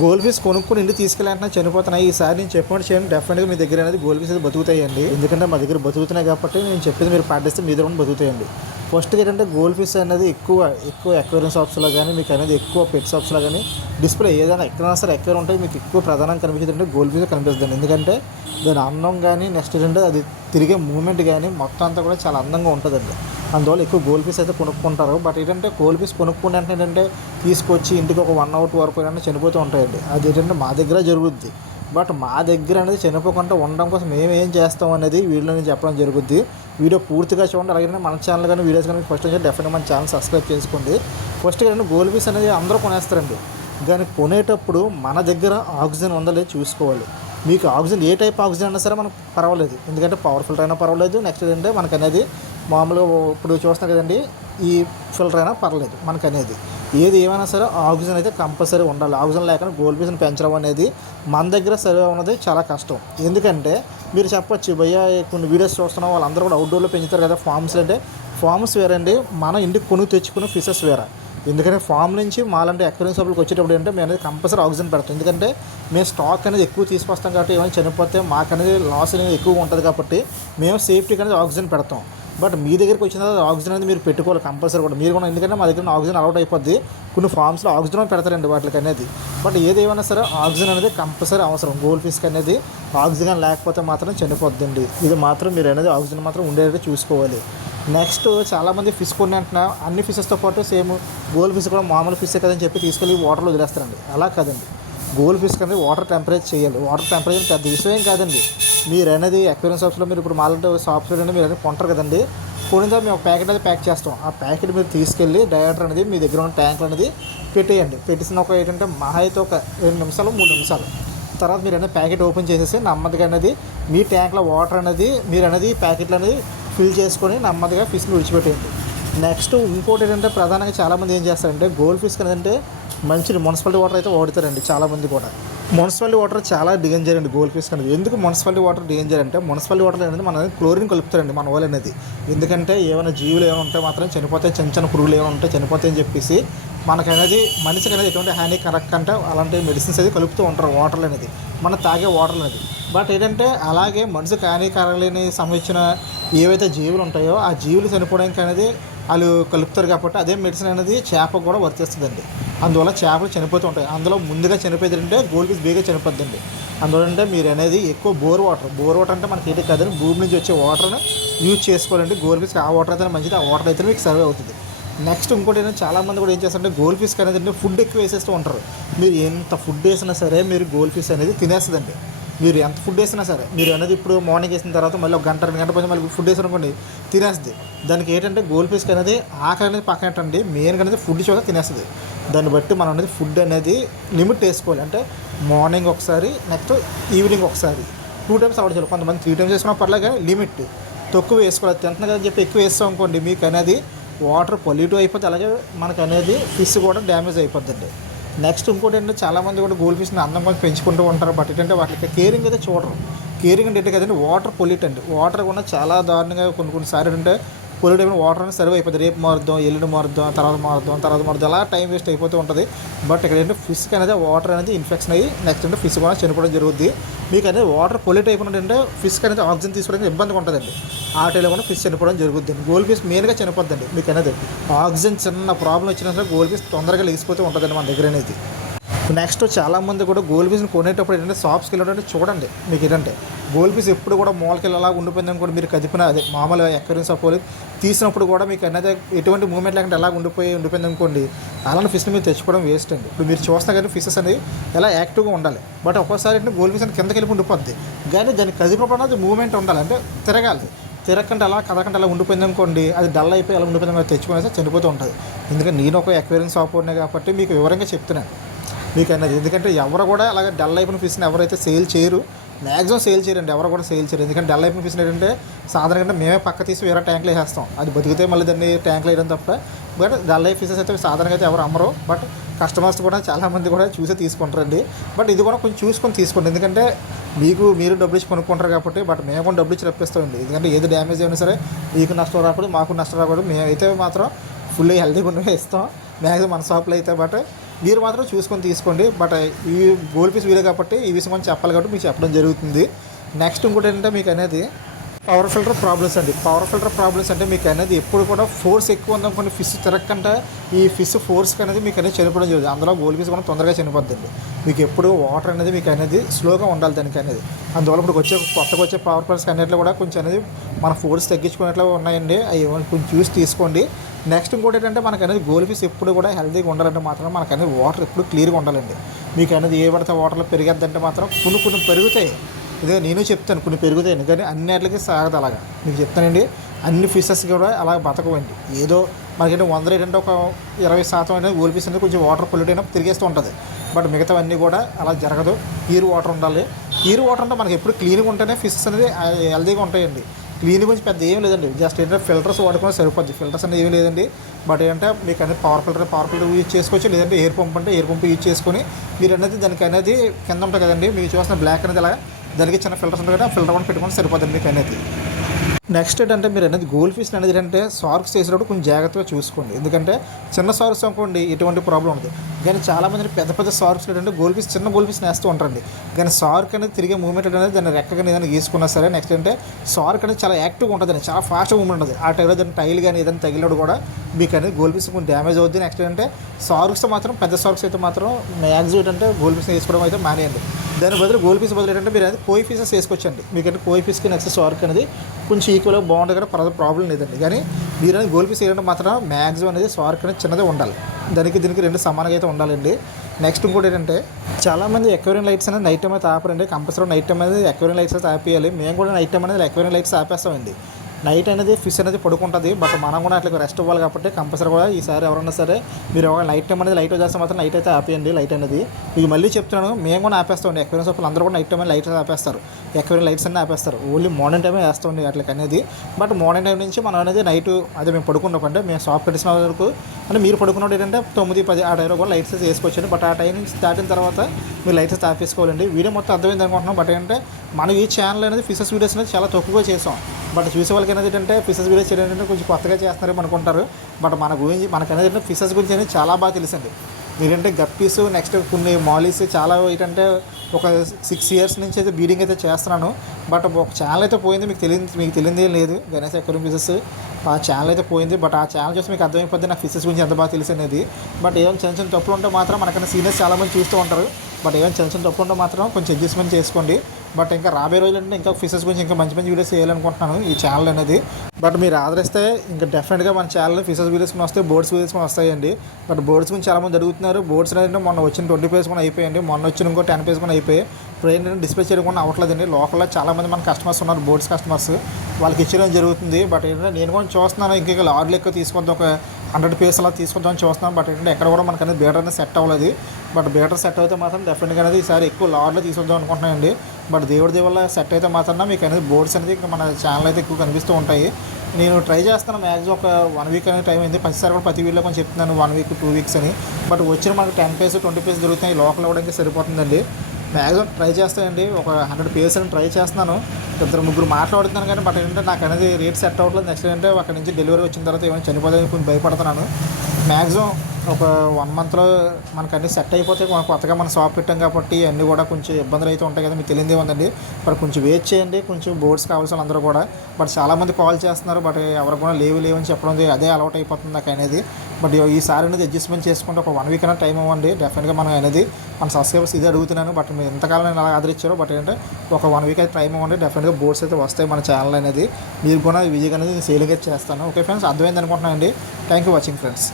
Gold fish కొనుక్కుని ఇంటికి తీసుకెళ్ళాలంటే చనిపోతున్నాయి. ఈసారి నేను చెప్పినట్టు చేయండి. డెఫినెట్గా మీ దగ్గర అనేది గోల్డ్ ఫిష్ అయితే బతుకుతాయండి. ఎందుకంటే మా దగ్గర బతుకుతున్నాయి కాబట్టి నేను చెప్పేది మీరు పాటిస్తే మీ దగ్గర కూడా బతుకుతాయండి. ఫస్ట్ ఏంటంటే గోల్డ్ ఫిష్ అనేది ఎక్కువ ఎక్కువ ఎక్వేరియం షాప్స్లో కానీ మీకు అనేది ఎక్కువ పెట్ షాప్స్లో కానీ డిస్ప్లే ఏదైనా ఎక్కడైనా సరే ఎక్కడ ఉంటే మీకు ఎక్కువ ప్రధానంగా కనిపించేది అంటే గోల్డ్ ఫిష్ కనిపిస్తుంది. ఎందుకంటే దాని అందం కానీ నెక్స్ట్ ఏంటంటే అది తిరిగే మూమెంట్ కానీ మొత్తం అంతా కూడా చాలా అందంగా ఉంటుందండి. అందువల్ల ఎక్కువ గోల్ పీస్ అయితే కొనుక్కుంటారు. బట్ ఏంటంటే గోల్ పీస్ కొనుక్కుని అంటే ఏంటంటే తీసుకొచ్చి ఇంటికి ఒక వన్ అవర్ వరకు ఏంటంటే చనిపోతూ ఉంటాయండి. అది ఏంటంటే మా దగ్గర జరుగుద్ది. బట్ మా దగ్గర అనేది చనిపోకుండా ఉండడం కోసం మేము ఏం చేస్తాం అనేది వీడియోలో నేను చెప్పడం జరుగుద్ది. వీడియో పూర్తిగా చూడండి. అలాగే మన ఛానల్ కానీ వీడియోస్ కానీ ఫస్ట్ నుంచి డెఫినెట్ మన ఛానల్ సబ్స్క్రైబ్ చేసుకోండి. ఫస్ట్ ఏంటంటే గోల్ పీస్ అనేది అందరూ కొనేస్తారండి. కానీ కొనేటప్పుడు మన దగ్గర ఆక్సిజన్ ఉందలే చూసుకోవాలి. మీకు ఆక్సిజన్ ఏ టైప్ ఆక్సిజన్ అయినా సరే మనకు పర్వాలేదు. ఎందుకంటే పవర్ఫుల్ అయినా పర్వాలేదు. నెక్స్ట్ ఏంటంటే మనకు అనేది మామూలుగా ఇప్పుడు చూస్తాం కదండి ఈ ఫిల్టర్ అయినా పర్లేదు మనకు అనేది ఏది ఏమైనా సరే ఆక్సిజన్ అయితే కంపల్సరీ ఉండాలి. ఆక్సిజన్ లేకుండా గోల్డ్ పీస్ని పెంచడం అనేది మన దగ్గర సర్వే ఉన్నది చాలా కష్టం. ఎందుకంటే మీరు చెప్పచ్చు భయ్యా కొన్ని వీడియోస్ చూస్తున్నాం వాళ్ళందరూ కూడా అవుట్డోర్లో పెంచుతారు కదా ఫార్మ్స్ అంటే ఫార్మ్స్ వేరండి. మన ఇంటికి కొనుక్కు తెచ్చుకున్న ఫిషెస్ వేరే. ఎందుకంటే ఫామ్ నుంచి మాలంటే ఎక్వేరియం షాపులకు వచ్చేటప్పుడు ఏంటంటే మేము అనేది కంపల్సరీ ఆక్సిజన్ పెడతాం. ఎందుకంటే మేము స్టాక్ అనేది ఎక్కువ తీసుకొస్తాం కాబట్టి ఏమైనా చనిపోతే మాకు అనేది లాస్ అనేది ఎక్కువ ఉంటుంది కాబట్టి మేము సేఫ్టీకి అనేది ఆక్సిజన్ పెడతాం. బట్ మీ దగ్గరికి వచ్చిన తర్వాత ఆక్సిజన్ అనేది మీరు పెట్టుకోవాలి కంపల్సరీ కూడా. మీరు కూడా ఎందుకంటే మా దగ్గర ఆక్సిజన్ అలౌట్ అయిపోద్ది. కొన్ని ఫామ్స్లో ఆక్సిజన్ పెడతారండి వాటికి అనేది. బట్ ఏదేమైనా సరే ఆక్సిజన్ అనేది కంపల్సరీ అవసరం. గోల్డ్ ఫిష్కి అనేది ఆక్సిజన్ లేకపోతే మాత్రం చనిపోద్దండి. ఇది మాత్రం మీరు అనేది ఆక్సిజన్ మాత్రం ఉండేటట్టు చూసుకోవాలి. నెక్స్ట్ చాలామంది ఫిష్ కొన్ని అంటున్నా అన్ని ఫిషెస్తో పాటు సేమ్ గోల్డ్ ఫిష్ కూడా మామూలు ఫిష్ కదని చెప్పి తీసుకెళ్ళి వాటర్లో వదిలేస్తారండి. అలా కాదండి. గోల్డ్ ఫిష్ అనేది వాటర్ టెంపరేచర్ చేయాలి. వాటర్ టెంపరేచర్ పెద్ద విషయం కాదండి. మీరు అనేది ఎక్వేరియం షాప్స్లో మీరు ఇప్పుడు మాలంటే షాప్స్లో అనేది మీరు అనేది కొంటారు కదండి. కొనిన తర్వాత మేము ఒక ప్యాకెట్ అనేది ప్యాక్ చేస్తాం. ఆ ప్యాకెట్ మీరు తీసుకెళ్ళి డైరెక్టర్ అనేది మీ దగ్గర ఉన్న ట్యాంక్ అనేది పెట్టేయండి. పెట్టేసిన ఒక ఏంటంటే మహా అయితే ఒక రెండు నిమిషాలు మూడు నిమిషాలు. తర్వాత మీరు అనేది ప్యాకెట్ ఓపెన్ చేసేసి నెమ్మదిగా అనేది మీ ట్యాంక్లో వాటర్ అనేది మీరు అనేది ప్యాకెట్లు అనేది ఫిల్ చేసుకొని నెమ్మదిగా ఫిష్ని విడిచిపెట్టేయండి. నెక్స్ట్ ఇంకోటి ఏంటంటే ప్రధానంగా చాలామంది ఏం చేస్తారంటే గోల్డ్ ఫిష్ ఏంటంటే మంచి మున్సిపాలిటీ వాటర్ అయితే వాడుతారండి చాలామంది కూడా. మున్సిపాలిటీ వాటర్ చాలా డేంజర్ అండి గోల్డ్ ఫిష్ అనేది ఎందుకు మున్సిపాలిటీ వాటర్ డేంజర్ అంటే మున్సిపాలిటీ వాటర్ అనేది మన క్లోరిన్ కలుపుతారండి మన వాళ్ళు అనేది. ఎందుకంటే ఏమైనా జీవులు ఏమైనా ఉంటే మాత్రం చనిపోతాయి చిన్న చిన్న పురుగులు ఏమైనా ఉంటే చనిపోతాయని చెప్పేసి మనకనేది మనిషికి అనేది ఎటువంటి హాని కరెక్ట్ అంటే అలాంటి మెడిసిన్స్ అది కలుపుతూ ఉంటారు వాటర్ అనేది. మనం తాగే వాటర్ అనేది. బట్ ఏంటంటే అలాగే మనిషికి హానికరలేని సంబంధించిన ఏవైతే జీవులు ఉంటాయో ఆ జీవులు చనిపోవడానికి అనేది వాళ్ళు కలుపుతారు కాబట్టి అదే మెడిసిన్ అనేది చేప కూడా వర్తిస్తుందండి అందువల్ల చేపలు చనిపోతూ ఉంటాయి. అందులో ముందుగా చనిపోయేది అంటే గోల్డ్ బేగా చనిపోద్దండి. అందువల్ల అంటే మీరు అనేది ఎక్కువ బోర్ వాటర్ బోర్ వాటర్ అంటే మనకి ఏంటి కాదని భూమి నుంచి వచ్చే వాటర్ని యూజ్ చేసుకోవాలండి. గోల్డ్ ఫిష్ ఆ వాటర్ అయితే మంచిది ఆ వాటర్ అయితే మీకు సర్వ్ అవుతుంది. నెక్స్ట్ ఇంకోటి ఏంటంటే చాలామంది కూడా ఏం చేస్తారంటే గోల్డ్ ఫిష్ అనేది ఫుడ్ ఎక్కువ వేసేస్తూ ఉంటారు. మీరు ఎంత ఫుడ్ వేసినా సరే మీరు గోల్డ్ ఫిష్ అనేది తినేస్తుందండి. మీరు ఎంత ఫుడ్ వేసినా సరే మీరు అనేది ఇప్పుడు మార్నింగ్ వేసిన తర్వాత మళ్ళీ ఒక గంట రెండు గంట పోయి మళ్ళీ ఫుడ్ వేసారు అనుకోండి తినేస్తుంది. దానికి ఏంటంటే గోల్డ్ ఫిష్ అనేది ఆకలి అనేది పక్కన పెట్టండి మెయిన్గా అనేది ఫుడ్ చూడ తినేస్తుంది. దాన్ని బట్టి మనం అనేది ఫుడ్ అనేది లిమిట్ వేసుకోవాలి. అంటే మార్నింగ్ ఒకసారి నెక్స్ట్ ఈవినింగ్ ఒకసారి. టూ టైమ్స్ అవ్వడం చేయాలి. కొంతమంది త్రీ టైమ్స్ వేసుకున్నా పర్లేదు కానీ లిమిట్ తక్కువ వేసుకోవాలి. తింటున్నా కదా చెప్పి ఎక్కువ వేస్తాం అనుకోండి మీకు అనేది వాటర్ పొల్యూటివ్ అయిపోతే అలాగే మనకు అనేది ఫిష్ కూడా డ్యామేజ్ అయిపోద్దండి. నెక్స్ట్ ఇంకోటి ఏంటంటే చాలామంది కూడా గోల్డ్ ఫిష్ని అందం కొంచెం పెంచుకుంటూ ఉంటారు. బట్ ఏంటంటే వాటికి కేరింగ్ అయితే చూడరు. కేరింగ్ అంటే కదండి? వాటర్ పొల్యూట్ అండి వాటర్ కూడా చాలా దారుణంగా కొన్ని కొన్నిసార్లు అంటే పొల్యూట్ అయిపోయిన వాటర్ అనేది సర్వ్ అయిపోతుంది రేపు మారుద్దాం ఎల్లుండి మారుద్దాం తర్వాత మారుద్దాం తర్వాత మారుద్దాం. అలా టైం వేస్ట్ అయిపోతూ ఉంటుంది. బట్ ఇక్కడ ఏంటంటే ఫిష్కి అనేది వాటర్ అనేది ఇన్ఫెక్షన్ అయ్యి నెక్స్ట్ అంటే ఫిష్ కూడా చనిపోవడం జరుగుద్ది. మీకు అనేది వాటర్ పొల్యూట్ అయిపోయినట్టు ఫిష్కి అనేది ఆక్సిజన్ తీసుకోవడానికి ఇబ్బందిగా ఉంటుందండి. ఆ టైంలో కూడా ఫిష్ చనిపోవడం జరుగుద్ది. గోల్డ్ ఫిష్ మెయిన్గా చనిపోద్దండి. మీకు అనేది ఆక్సిజన్ చిన్న ప్రాబ్లం వచ్చినా సరే గోల్డ్ ఫిష్ తొందరగా లేచిపోతూ ఉంటుందండి మన దగ్గర అనేది. నెక్స్ట్ చాలామంది కూడా గోల్డ్ పీస్ని కొనేటప్పుడు ఏంటంటే షాప్స్కి వెళ్ళాలంటే చూడండి మీకు ఏంటంటే గోల్డ్ పీస్ ఎప్పుడు కూడా మోల్కి అలా ఉండిపోయిందని కూడా మీరు కదిపిన అదే మామూలుగా ఎక్కడి సపోజ్ తీసినప్పుడు కూడా మీకు అనేది ఎటువంటి మూమెంట్ లేకుండా ఎలా ఉండిపోయి ఉండిపోయింది అనుకోండి అలాంటి ఫిష్ని మీరు తెచ్చుకోవడం వేస్ట్ అండి. ఇప్పుడు మీరు చూస్తే కానీ ఫిషెస్ అనేది ఎలా యాక్టివ్గా ఉండాలి. బట్ ఒక్కోసారి ఏంటంటే గోల్డ్ పీస్ అని కిందకి వెళ్ళి ఉండిపోద్ది. కానీ దాన్ని కదిపడం అది మూమెంట్ ఉండాలి. అంటే తిరగాలి. తిరగకుండా అలా కదకుండా అలా ఉండిపోయింది అనుకోండి అది డల్ అయిపోయి అలా ఉండిపోయింది తెచ్చుకునేసి చనిపోతూ ఉంటుంది. ఎందుకంటే నేను ఒక ఎక్వేరియం షాప్ ఉన్నాయి కాబట్టి మీకు వివరంగా చెప్తున్నాను. మీకు అన్నది ఎందుకంటే ఎవరు కూడా అలాగే డల్ అయిపోయిన ఫిష్ని ఎవరైతే సేల్ చేయరు మ్యాక్సిమం సేల్ చేయరండి ఎవరు కూడా సేల్ చేయరు. ఎందుకంటే డల్ అయిపోయిన ఫిష్ ఏంటంటే సాధారణంగా మేమే పక్క తీసి వేరే ట్యాంక్లో వేసేస్తాం. అది బతికితే మళ్ళీ దాన్ని ట్యాంక్లో వేయడం తప్ప. బట్ డల్ అయిన ఫిషెస్ అయితే సాధారణంగా అయితే ఎవరు అమ్మరు. బట్ కస్టమర్స్ కూడా చాలామంది కూడా చూసే తీసుకుంటారండి. బట్ ఇది కూడా కొంచెం చూసుకొని తీసుకోండి. ఎందుకంటే మీకు మీరు డబ్బులు ఇచ్చి కొనుక్కుంటారు కాబట్టి బట్ మేము కూడా డబ్బులు ఇచ్చి రప్పిస్తామండి. ఎందుకంటే ఏది డ్యామేజ్ అయినా సరే మీకు నష్టం రాకూడదు మాకు నష్టం రాకూడదు. మేమైతే మాత్రం ఫుల్ హెల్తీగా ఉండగా ఇస్తాం. మ్యాక్సిమం మన షాప్లో అయితే బట్ మీరు మాత్రం చూసుకొని తీసుకోండి. బట్ ఈ గోల్ పీస్ వీలే కాబట్టి ఈ విషయం అని చెప్పాలి కాబట్టి మీకు చెప్పడం జరుగుతుంది. నెక్స్ట్ ఇంకోటి ఏంటంటే మీకు అనేది పవర్ ఫిల్టర్ ప్రాబ్లమ్స్ అండి. పవర్ ఫిల్టర్ ప్రాబ్లమ్స్ అంటే మీకు అనేది ఎప్పుడు కూడా ఫోర్స్ ఎక్కువ ఉందనుకోండి ఫిష్ తిరగకుండా ఈ ఫిష్ ఫోర్స్ అనేది మీకు అనేది చనిపోవడం జరుగుతుంది. అందులో గోల్ పీస్ కూడా తొందరగా చనిపోద్దండి. మీకు ఎప్పుడు వాటర్ అనేది మీకు అనేది స్లోగా ఉండాలి దానికి అనేది. అందువల్ల ఇప్పుడు వచ్చే కొత్తగా వచ్చే పవర్ ఫిల్టర్స్ అన్నిట్లో కూడా కొంచెం అనేది మన ఫోర్స్ తగ్గించుకునేట్లు ఉన్నాయండి. అవి కొంచెం చూసి తీసుకోండి. నెక్స్ట్ ఇంకోటి ఏంటంటే మనకు అనేది గోల్డ్ ఫిష్ ఎప్పుడు కూడా హెల్తీగా ఉండాలంటే మాత్రం మనకు అనేది వాటర్ ఎప్పుడు క్లియర్గా ఉండాలండి. మీకు అనేది ఏ పడితే వాటర్లో పెరిగద్దంటే మాత్రం కొన్ని కొన్ని పెరుగుతాయి. ఇదే నేను చెప్తాను కొన్ని పెరుగుతాయి. కానీ అన్నిటికి సాగదు అలాగా. మీకు చెప్తానండి. అన్ని ఫిషెస్ కూడా అలా బతకవండి. ఏదో మనకంటే వంద రేట్ అంటే ఒక ఇరవై శాతం అనేది గోల్డ్ ఫిష్ అనేది కొంచెం వాటర్ పొల్యూట్ అయినా తిరిగేస్తూ ఉంటుంది. బట్ మిగతావన్నీ కూడా అలా జరగదు. ప్యూర్ వాటర్ ఉండాలి. ప్యూర్ వాటర్ అంటే మనకి ఎప్పుడు క్లీన్గా ఉంటేనే ఫిషెస్ అనేది హెల్తీగా ఉంటాయండి. క్లీన్ గురించి పెద్ద ఏం లేదండి. జస్ట్ ఏంటంటే ఫిల్టర్స్ వాడుకుని సరిపోద్ది. ఫిల్టర్స్ అనేది ఏం లేదండి. బట్ ఏంటంటే మీకు అనేది power filter power filter use చేసుకోవచ్చు. లేదంటే ఎయిర్ పంప్ అంటే ఎయిర్ పంప్ యూజ్ చేసుకొని మీరు అనేది దానికి అనేది కింద ఉంటుంది కదండి. మీరు చూసిన బ్లాక్ అనేది అలా దానికి చిన్న ఫిల్టర్స్ ఉంటుంది కదా ఫిల్టర్ వన్ పెట్టుకొని సరిపోతుంది మీకు అనేది. నెక్స్ట్ ఏంటంటే మీరు అనేది గోల్డ్ ఫిష్ అనేది ఏంటంటే సార్క్స్ చేసేటప్పుడు కొంచెం జాగ్రత్తగా చూసుకోండి. ఎందుకంటే చిన్న సార్క్స్ అనుకోండి ఎటువంటి ప్రాబ్లం ఉంది కానీ చాలామంది పెద్ద పెద్ద సార్క్స్ ఏంటంటే గోల్డ్ ఫిష్ చిన్న గోల్డ్ ఫిష్ నేస్తూ ఉంటారండి. కానీ సార్క్ అనేది తిరిగే మూమెంట్ అనేది దాన్ని రెక్కగా ఏదైనా గీసుకున్నా సరే నెక్స్ట్ అంటే సార్క్ అనేది చాలా యాక్టివ్గా ఉంటుంది చాలా ఫాస్ట్గా మూమెంట్ ఉంటుంది ఆ టైంలో దాని టైల్ కానీ ఏదైనా తగిలినప్పుడు కూడా మీకు అనేది గోల్డ్ ఫిష్ కొంచెం డ్యామేజ్ అవుద్ది. నెక్స్ట్ ఏంటంటే సార్క్స్ మాత్రం పెద్ద సార్క్స్ అయితే మాత్రం మ్యాక్సిమం ఏంటంటే గోల్డ్ ఫిష్ వేసుకోవడం అయితే మానేయండి. దాని బదులు గోల్డ్ పీస్ బదులు ఏంటంటే మీరు అనేది కోయి పీసెస్ వేసుకోవచ్చండి మీకంటే కోయి పీస్కి నెక్స్ట్ వర్క్ అనేది కొంచెం ఈక్వల్గా బాగుంటుంది కానీ ప్రాబ్లం లేదండి. కానీ మీరు అనేది గోల్డ్ పీస్ వేయడం మాత్రం మ్యాక్సిమం అనేది స్వార్క్ అనేది చిన్నదే ఉండాలి. దానికి దీనికి రెండు సమానంగా అయితే ఉండాలండి. నెక్స్ట్ ఇంకోటి ఏంటంటే చాలామంది ఎక్వేరియం లైట్స్ అనేది నైట్ టైం అయితే ఆపరండి. కంపల్సరీ నైట్ టైం అనేది ఎక్వేరియం లైట్స్ అయితే ఆపేయాలి. మేము కూడా నైట్ టైం అనేది ఎక్వేరియం లైట్స్ ఆపేస్తామండి. నైట్ అనేది ఫిష్ అనేది పడుకుంటుంది బట్ మనం కూడా అట్లా రెస్ట్ ఇవ్వాలి కాబట్టి కంపల్సరీ కూడా ఈసారి ఎవరైనా సరే మీరు ఒక నైట్ టైం అనేది లైట్ వచ్చేస్తే మాత్రం లైట్ అయితే ఆపేయండి లైట్ అనేది. మీకు మళ్ళీ చెప్తున్నాను మేము కూడా ఆపేస్తామండి ఎక్వేరియం సోపులు అందరూ కూడా నైట్ టైం లైట్ ఆపేస్తారు. ఎక్వేరియం లైట్స్ అన్నీ ఆపేస్తారు. ఓన్లీ మార్నింగ్ టైమే వేస్తామండి అట్లకి అనేది. బట్ మార్నింగ్ టైం నుంచి మనం అనేది నైట్ అదే మేము పడుకున్నప్పుడు అంటే మేము షాప్ కట్టిన వరకు అంటే మీరు పడుకున్నప్పుడు ఏంటంటే తొమ్మిది పది ఆ టైంలో కూడా లైట్స్ వేసుకోవచ్చండి. బట్ ఆ టైం నుంచి దాటిన తర్వాత మీరు లైట్స్ ఆపేసుకోవాలండి. వీడియో మొత్తం అర్థమైంది అనుకుంటున్నాం. బట్ ఏంటంటే మనం ఈ ఛానల్ అనేది ఫిషెస్ వీడియోస్ అనేది చాలా తక్కువగా చేసాం. బట్ చూసే వాళ్ళకి అనేది ఏంటంటే ఫిషెస్ వీడియోస్ చేయడం ఏంటంటే కొంచెం కొత్తగా చేస్తున్నారేమో అనుకుంటారు. బట్ మన గురించి మనకు అనేది ఏంటంటే ఫిషెస్ గురించి అనేది చాలా బాగా తెలుసండి మీరంటే గప్పీస్ నెక్స్ట్ కొన్ని మాలీస్ చాలా ఏంటంటే ఒక సిక్స్ ఇయర్స్ నుంచి అయితే బీడింగ్ అయితే చేస్తున్నాను. బట్ ఒక ఛానల్ అయితే పోయింది మీకు తెలియదు మీకు తెలియదే లేదు. గణేష్ ఎక్వరియం ఫిషెస్ ఆ ఛానల్ అయితే పోయింది. బట్ ఆ ఛానల్ చూసి మీకు అర్థమైపోద్ది నా ఫిషెస్ గురించి ఎంత బాగా తెలిసి అనేది. బట్ ఏమైనా చిన్న చిన్న తప్పులు ఉంటే మాత్రం మనకన్నా సీనియర్స్ చాలామంది చూస్తూ ఉంటారు. బట్ ఏమైనా చిన్న చిన్న తప్పు ఉంటే మాత్రం కొంచెం అడ్జస్ట్మెంట్ చేసుకోండి. బట్ ఇంకా రాబోయే రోజులంటే ఇంకా ఫిషెస్ గురించి ఇంకా మంచి మంచి వీడియోస్ చేయాలనుకుంటున్నాను ఈ ఛానల్ అనేది. బట్ మీరు ఆదరిస్తే ఇంకా డెఫినెట్గా మన ఛానల్ ఫిషెస్ వీడియోస్ కూడా వస్తాయి బోర్డ్స్ వీడియోస్ కూడా వస్తాయండి. బట్ బోర్డ్స్ గురించి చాలామంది అడుగుతున్నారు. బోర్డ్స్ అనేది మొన్న వచ్చిన ట్వంటీ పేజ్ కూడా అయిపోయింది మొన్న వచ్చిన ఇంకో టెన్ పేజ్ కూడా అయిపోయాయి. ఇప్పుడు ఏంటంటే డిస్ప్లే చేయకుండా అవ్వట్లేదండి. లోకల్లో చాలామంది మన కస్టమర్స్ ఉన్నారు బోర్డ్స్ కస్టమర్స్ వాళ్ళకి ఇచ్చడం జరుగుతుంది. బట్ ఏంటంటే నేను కూడా చూస్తున్నాను. ఇంకా లారీలు ఎక్కువ తీసుకొద్దాం ఒక హండ్రెడ్ పేస్ అలా తీసుకొద్దామని చూస్తున్నాం. బట్ ఏంటంటే ఎక్కడ కూడా మనకు అనేది అనేది సెట్ అవ్వలేదు. బట్ బీటర్ సెట్ అయితే మాత్రం డెఫినెట్గా అనేది ఈసారి ఎక్కువ లాడ్లో తీసుకుందాం అనుకుంటున్నానండి. బట్ దేవుడి దేవుళ్ళ సెట్ అయితే మాత్రం మీకు అనేది బోర్డ్స్ అనేది ఇంకా మన ఛానల్ అయితే ఎక్కువ కనిపిస్తూ ఉంటాయి. నేను ట్రై చేస్తాను మ్యాక్సిమం ఒక వన్ వీక్ అనేది టైం అయింది. ప్రతిసారి కూడా ప్రతి వీడియో కొంచెం చెప్తున్నాను వన్ వీక్ టూ వీక్స్ అని. బట్ వచ్చిన మనకు టెన్ పేస్ ట్వంటీ పేస్ దొరుకుతాయి. లోకల్ కూడా ఇంకా సరిపోతుందండి. మ్యాక్సిమం ట్రై చేస్తానండి. ఒక హండ్రెడ్ పేజెస్ అని ట్రై చేస్తున్నాను. ఇద్దరు ముగ్గురు మాట్లాడుతున్నాను కానీ బట్ ఏంటంటే నాకు అనేది రేట్ సెట్ అవ్వట్లేదు. నెక్స్ట్ ఏంటంటే అక్కడ నుంచి డెలివరీ వచ్చిన తర్వాత ఏమైనా చనిపోతాయని కొంచెం భయపడుతున్నాను. మ్యాక్సిమం ఒక వన్ మంత్లో మనకు అన్నీ సెట్ అయిపోతే మనం కొత్తగా మనం షాప్ పెట్టాం కాబట్టి అన్నీ కూడా కొంచెం ఇబ్బందులు అయితే ఉంటాయి కదా. మీకు తెలియదే ఉందండి. బట్ కొంచెం వెయిట్ చేయండి. కొంచెం బోర్డ్స్ కావాల్సిన అందరూ కూడా. బట్ చాలామంది కాల్ చేస్తున్నారు. బట్ ఎవరు కూడా లేవు లేవు అని చెప్పడం అదే అలవాటు అయిపోతుంది నాకు అనేది. బట్ ఈసారి అనేది అడ్జస్ట్మెంట్ చేసుకుంటే ఒక వన్ వీక్ అయినా టైం ఇవ్వండి. డెఫినెట్గా మనం అనేది మన సబ్స్క్రైబర్స్ ఇది అడుగుతున్నాను. బట్ మీరు ఎంతకాలం నేను అలా ఆదరించారో బట్ ఏంటంటే ఒక వన్ వీక్ అయితే టైం ఇవ్వండి. డెఫినెట్గా బోర్డ్స్ అయితే వస్తాయి మన ఛానల్ అనేది. మీరు కూడా విజయ్ అనేది సేలింగ్ అయితే చేస్తాను. ఓకే ఫ్రెండ్స్ అర్థమైంది అనుకుంటున్నాను అండి థ్యాంక్ యూ వాచింగ్ ఫ్రెండ్స్